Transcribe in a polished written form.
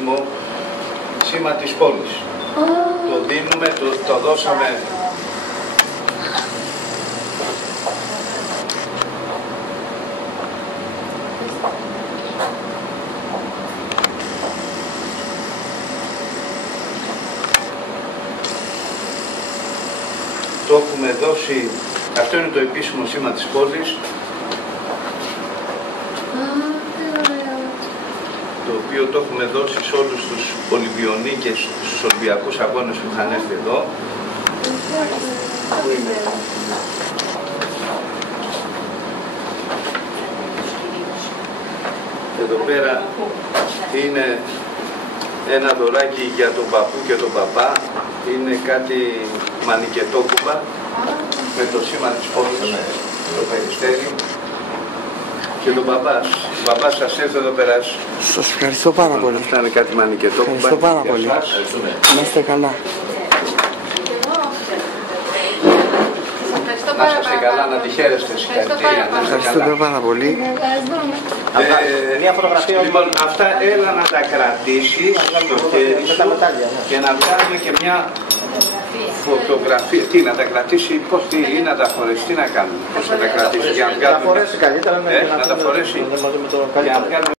επίσημο σήμα της πόλης. Το δίνουμε, το δώσαμε. Το έχουμε δώσει, αυτό είναι το επίσημο σήμα της πόλης, το οποίο το έχουμε δώσει σε όλους τους Ολυμπιονίκες, στους Ολυμπιακούς Αγώνες που είχαν έρθει εδώ. Εδώ πέρα είναι ένα δωράκι για τον παππού και τον παπά. Είναι κάτι μανικετόκουπα με το σήμα της πόλης, το Περιστέρι. Και τον μπαμπάς. Ο μπαμπάς σας ήρθε εδώ πέρα. Σας ευχαριστώ πάρα πολύ. Αυτά είναι κάτι μανικετόκουπα. Ευχαριστώ πάρα πολύ. Να είστε καλά. Να είστε καλά, να τη χαίρεστε. Συγχαρητήρια. Ευχαριστώ πάρα πολύ. Μια φωτογραφία. Λοιπόν, αυτά έλα να τα κρατήσεις στο χέρι σου και να βγάλουμε και μια φωτογραφία. Τι, να τα κρατήσει, πώς, τι, ή να τα φορέσει, τι να κάνουμε. Πώς θα τα κρατήσει, για να βγάλουμε. Να τα φορέσει καλύτερα. Να τα φορέσει. Για να βγάλουμε